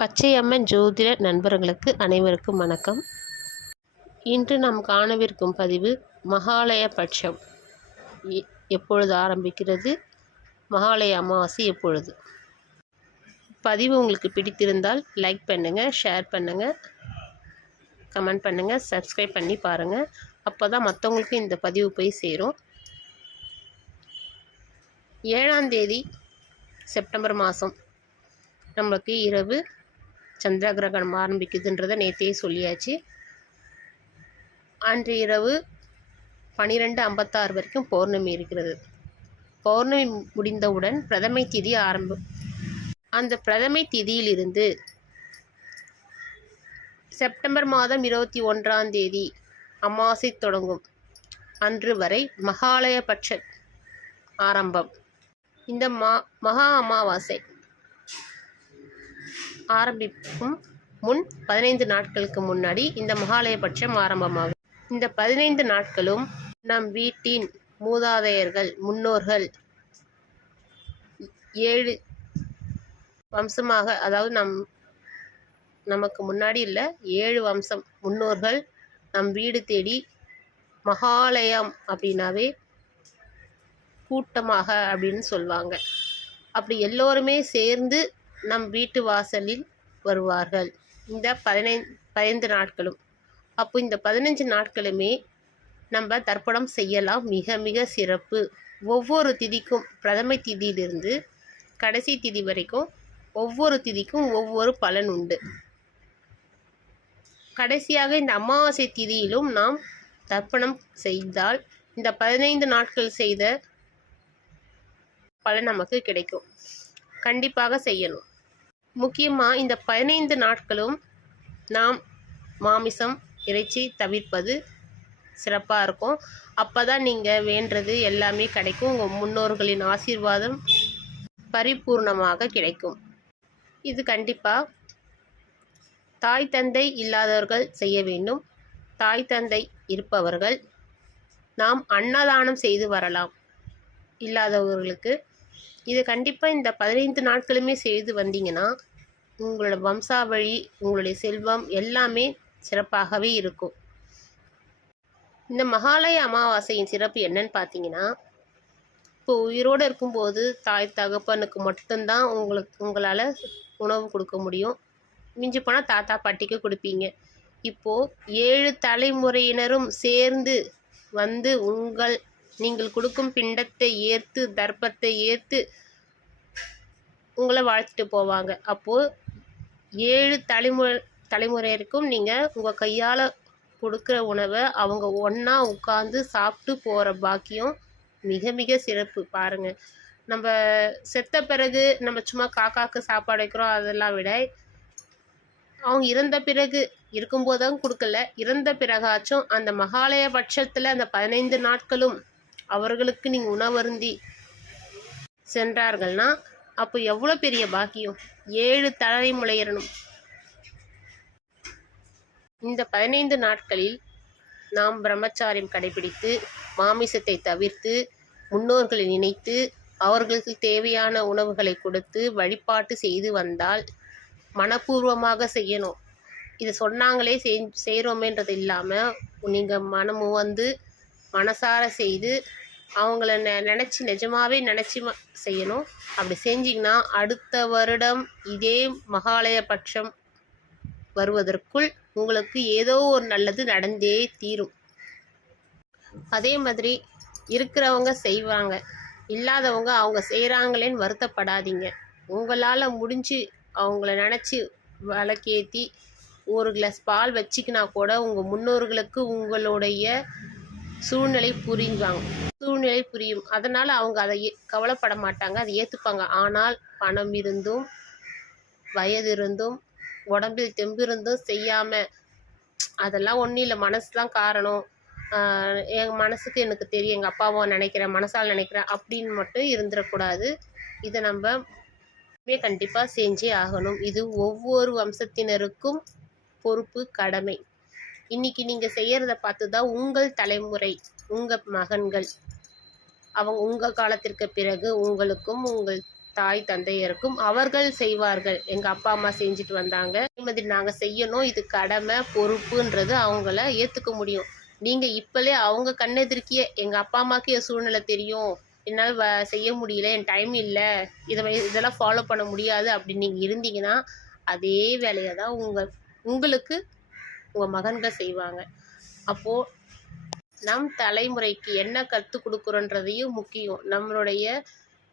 பச்சையம்மன் ஜோதிட நண்பர்களுக்கு அனைவருக்கும் வணக்கம். இன்று நாம் காணவிருக்கும் பதிவு மகாலய பட்சம். எப்பொழுது ஆரம்பிக்கிறது? மகாலய அமாவாசை எப்பொழுது? பதிவு உங்களுக்கு பிடித்திருந்தால் லைக் பண்ணுங்கள் ஷேர் பண்ணுங்கள் கமெண்ட் பண்ணுங்கள் சப்ஸ்கிரைப் பண்ணி பாருங்கள் அப்போ தான் மற்றவங்களுக்கு இந்த பதிவு போய் சேரும். ஏழாம் தேதி செப்டம்பர் மாதம் நம்மளுக்கு இரவு சந்திர கிரகணம் ஆரம்பிக்குதுன்றதை நேற்றே சொல்லியாச்சு. அன்று இரவு பனிரெண்டு ஐம்பத்தாறு வரைக்கும் பௌர்ணமி இருக்கிறது. பௌர்ணமி முடிந்தவுடன் பிரதமை திதி ஆரம்பம். அந்த பிரதமை திதியிலிருந்து செப்டம்பர் மாதம் இருபத்தி ஒன்றாம் தேதி அமாவாசை தொடங்கும். அன்று வரை மகாலய பட்ச ஆரம்பம். இந்த மா மகா அமாவாசை. ஆரம்பிக்கும் முன் பதினைந்து நாட்களுக்கு முன்னாடி இந்த மகாலய பட்சம் ஆரம்பமாகும். இந்த பதினைந்து நாட்களும் நம் வீட்டின் மூதாதையர்கள் முன்னோர்கள் ஏழு வம்சமாக அதாவது நம் நமக்கு முன்னாடி இல்லை ஏழு வம்சம் முன்னோர்கள் நம் வீடு தேடி மகாலயம் அப்படின்னாவே கூட்டமாக அப்படின்னு சொல்லுவாங்க அப்படி எல்லோருமே சேர்ந்து நம் வீட்டு வாசலில் வருவார்கள். இந்த பதினை பதினைந்து நாட்களும். அப்போ இந்த பதினஞ்சு நாட்களுமே நம்ம தர்ப்பணம் செய்யலாம். மிக மிக சிறப்பு. ஒவ்வொரு திதிக்கும் பிரதமை திதியிலிருந்து கடைசி திதி வரைக்கும் ஒவ்வொரு திதிக்கும் ஒவ்வொரு பலன் உண்டு. கடைசியாக இந்த அமாவாசை திதியிலும் நாம் தர்ப்பணம் செய்தால் இந்த பதினைந்து நாட்கள் செய்த பலன் நமக்கு கிடைக்கும். கண்டிப்பாக செய்யணும். முக்கியமாக இந்த பதினைந்து நாட்களும் நாம் மாமிசம் இறைச்சி தவிர்ப்பது சிறப்பாக இருக்கும். அப்போ தான் நீங்கள் வேண்டது எல்லாமே கிடைக்கும். உங்கள் முன்னோர்களின் ஆசீர்வாதம் பரிபூர்ணமாக கிடைக்கும். இது கண்டிப்பாக தாய் தந்தை இல்லாதவர்கள் செய்ய வேண்டும். தாய் தந்தை இருப்பவர்கள் நாம் அன்னதானம் செய்து வரலாம். இல்லாதவர்களுக்கு இது கண்டிப்பாக இந்த பதினைந்து நாட்களுமே செய்து வந்தீங்கன்னா உங்களோட வம்சாவழி உங்களுடைய செல்வம் எல்லாமே சிறப்பாகவே இருக்கும். இந்த மகாலய அமாவாசையின் சிறப்பு என்னன்னு பார்த்தீங்கன்னா இப்போ உயிரோடு இருக்கும்போது தாய் தகப்பனுக்கு மட்டும்தான் உங்களுக்கு உங்களால் உணவு கொடுக்க முடியும். மிஞ்சி போனால் தாத்தா பாட்டிக்கு கொடுப்பீங்க. இப்போது ஏழு தலைமுறையினரும் சேர்ந்து வந்து உங்கள் நீங்கள் கொடுக்கும் பிண்டத்தை ஏற்று தர்ப்பத்தை ஏற்று உங்களை வாழ்த்துட்டு போவாங்க. அப்போது ஏழு தலைமுறை தலைமுறையருக்கும் நீங்கள் உங்கள் கையால் கொடுக்குற உணவை அவங்க ஒன்றா உட்காந்து சாப்பிட்டு போகிற பாக்கியம் மிக மிக சிறப்பு. பாருங்கள் நம்ம செத்த பிறகு நம்ம சும்மா காக்காக்கு சாப்பாடு வைக்கிறோம் அதெல்லாம் விட அவங்க இறந்த பிறகு இருக்கும்போதும் கொடுக்கல. இறந்த பிறகாச்சும் அந்த மகாலய பட்சத்தில் அந்த பதினைந்து நாட்களும் அவர்களுக்கு நீங்கள் உணவருந்தி சென்றார்கள்னா அப்போ எவ்வளோ பெரிய பாக்கியம்? ஏழு தலைமுறையினரும் இந்த பதினைந்து நாட்களில் நாம் பிரம்மச்சாரியம் கடைபிடித்து மாமிசத்தை தவிர்த்து முன்னோர்களை நினைத்து அவர்களுக்கு தேவையான உணவுகளை கொடுத்து வழிபாட்டு செய்து வந்தால் மனப்பூர்வமாக செய்யணும். இது சொன்னாங்களே செய் செய்கிறோமேன்றது இல்லாமல் நீங்கள் மனமும் வந்து மனசார செய்து அவங்கள நெ நினச்சி நிஜமாகவே நினச்சி ம- செய்யணும். அப்படி செஞ்சிங்கன்னா அடுத்த வருடம் இதே மகாலய பட்சம் வருவதற்குள் உங்களுக்கு ஏதோ ஒரு நல்லது நடந்தே தீரும். அதே மாதிரி இருக்கிறவங்க செய்வாங்க. இல்லாதவங்க அவங்க செய்கிறாங்களேன்னு வருத்தப்படாதீங்க. உங்களால் முடிஞ்சு அவங்கள நினச்சி விளக்கேற்றி ஒரு கிளாஸ் பால் வச்சிக்கினா கூட உங்கள் முன்னோர்களுக்கு உங்களுடைய சூழ்நிலை புரிஞ்சாங்க சூழ்நிலை புரியும். அதனால் அவங்க அதை ஏ- கவலைப்பட மாட்டாங்க. அதை ஏற்றுப்பாங்க ஆனால் பணம் இருந்தும் வயது இருந்தும் உடம்பில் தெம்பு இருந்தும் செய்யாமல் அதெல்லாம் ஒன்றும் இல்லை. மனசு தான் காரணம். எங்கள் என் மனசுக்கு எனக்கு தெரியும். எங்கள் அப்பாவை நினைக்கிறேன் மனசால் நினைக்கிறேன் அப்படின்னு மட்டும் இருந்துடக்கூடாது. இதை நம்ம கண்டிப்பாக செஞ்சே ஆகணும். இது ஒவ்வொரு வம்சத்தினருக்கும் பொறுப்பு கடமை. இன்னைக்கு நீங்கள் செய்யறத பார்த்து தான் உங்கள் தலைமுறை உங்கள் மகன்கள். அவங்க உங்கள் காலத்திற்கு பிறகு உங்களுக்கும் உங்கள் தாய் தந்தையருக்கும் அவர்கள் செய்வார்கள். எங்கள் அப்பா அம்மா செஞ்சுட்டு வந்தாங்க. அதே மாதிரி நாங்கள் செய்யணும். இது கடமை பொறுப்புன்றது அவங்கள ஏற்றுக்க முடியும். நீங்கள் இப்பலே அவங்க கண்ணெதிர்க்கிய எங்கள் அப்பா அம்மாக்கு என் சூழ்நிலை தெரியும். என்னால் வ செய்ய முடியல என் டைம் இல்லை. இதை இதெல்லாம் ஃபாலோ பண்ண முடியாது. அப்படின்னு நீங்கள் இருந்தீங்கன்னா அதே வேலையை தான் உங்கள் உங்களுக்கு உங்கள் மகன்கள் செய்வாங்க. அப்போது நம் தலைமுறைக்கு என்ன கற்றுக் கொடுக்குறோன்றதையும் முக்கியம். நம்மளுடைய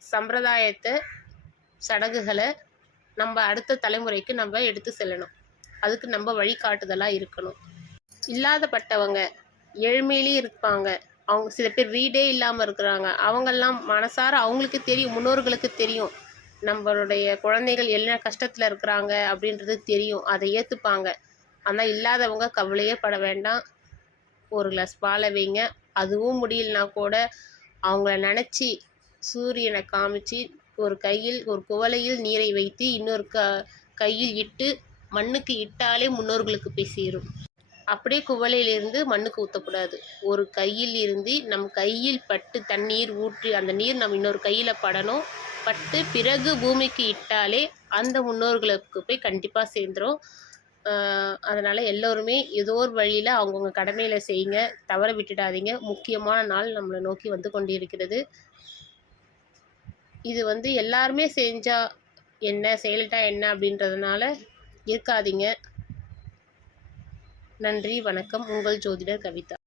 சம்பிரதாயத்தை சடங்குகளை நம்ம அடுத்த தலைமுறைக்கு நம்ம எடுத்து செல்லணும். அதுக்கு நம்ம வழிகாட்டுதலாக இருக்கணும். இல்லாதப்பட்டவங்க ஏழ்மையிலே இருப்பாங்க. அவங்க சில பேர் வீடே இல்லாமல் இருக்கிறாங்க. அவங்கெல்லாம் மனசார அவங்களுக்கு தெரியும் முன்னோர்களுக்கு தெரியும். நம்மளுடைய குழந்தைகள் என்ன கஷ்டத்தில் இருக்கிறாங்க அப்படின்றது தெரியும். அதை ஏற்றுப்பாங்க ஆனால் இல்லாதவங்க கவலையே பட வேண்டாம். ஒரு கிளாஸ் பாலை வைங்க. அதுவும் முடியலனா கூட அவங்கள நினச்சி சூரியனை காமிச்சு ஒரு கையில் ஒரு குவளையில் நீரை வைத்து இன்னொரு க கையில் இட்டு மண்ணுக்கு இட்டாலே முன்னோர்களுக்கு போய் சேரும். அப்படியே குவலையிலிருந்து மண்ணுக்கு ஊற்றக்கூடாது ஒரு கையில் இருந்து நம் கையில் பட்டு தண்ணீர் ஊற்றி அந்த நீர் நம்ம இன்னொரு கையில் படணும். பட்டு பிறகு பூமிக்கு இட்டாலே அந்த முன்னோர்களுக்கு போய் கண்டிப்பாக சேர்ந்துரும். அதனால் எல்லோருமே ஏதோ ஒரு வழியில் அவங்கவுங்க கடமையில் செய்யுங்க தவற விட்டுடாதீங்க. முக்கியமான நாள் நம்மளை நோக்கி வந்து கொண்டிருக்கிறது. இது வந்து எல்லாருமே செஞ்சால் என்ன செயலிட்டா என்ன அப்படின்றதுனால இருக்காதீங்க. நன்றி வணக்கம். உங்கள் ஜோதிடர் கவிதா.